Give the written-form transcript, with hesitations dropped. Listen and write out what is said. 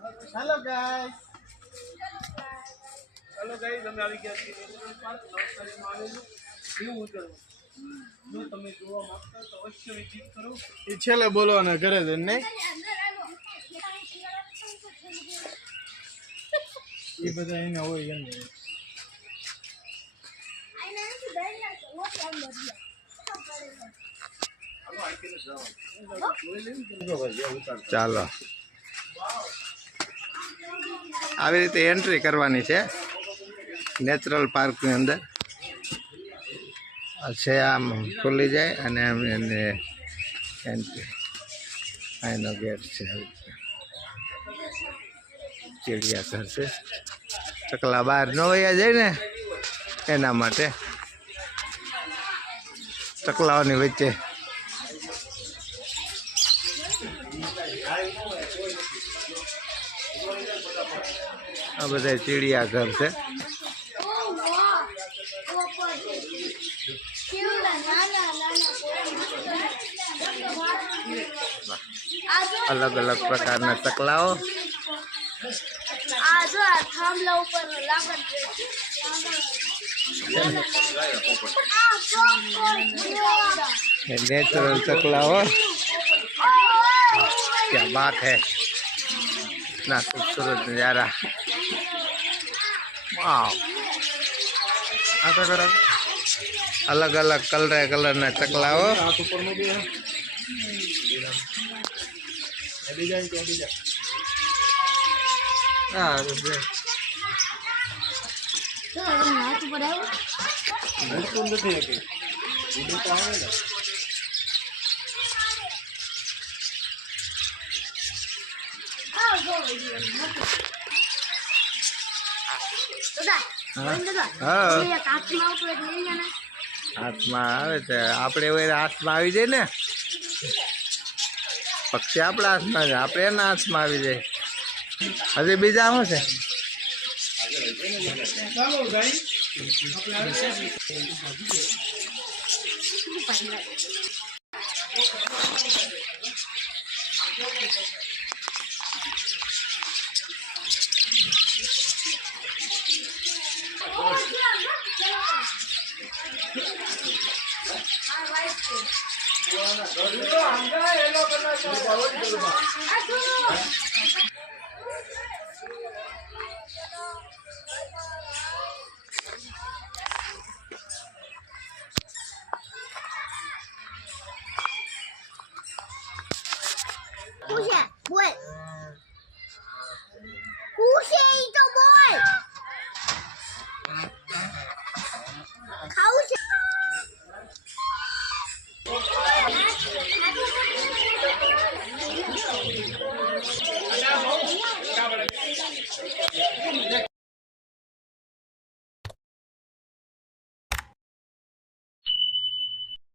Hello guys અમે આવી ગયા છીએ પાર્ક નવસારીમાં આવેલું એવું ઉતરવું જો તમે જોવા માંગતા તો અવશ્ય વિઝિટ કરો એ છેલ્લે બોલવાના ઘરે જઈને નહીં એ બધા એને હોય એમ ચાલો આવી રીતે એન્ટ્રી કરવાની છે નેચરલ પાર્કની અંદર છે આમ ખુલી જાય અને આમ એને એન્ટ્રી અહીંનો ગેટ છે ચિડિયાઘર છે ચકલા બહાર ન વયા જાય ને એના માટે ચકલાઓની વચ્ચે આ બધા ચિડિયાઘર છે અલગ અલગ પ્રકારના ચકલાઓ नेचुरल चकलाओ क्या बात है इतना खूबसूरत नज़ारा वाह अलग अलग कलर ना चकलाओ હાથમાં આવે છે આપણે હાથમાં આવી જાય ને પક્ષી આપણા હાથમાં છે આપણે એના હાથમાં આવી જાય હજી બીજા શું છે Who said what? Who said the boy?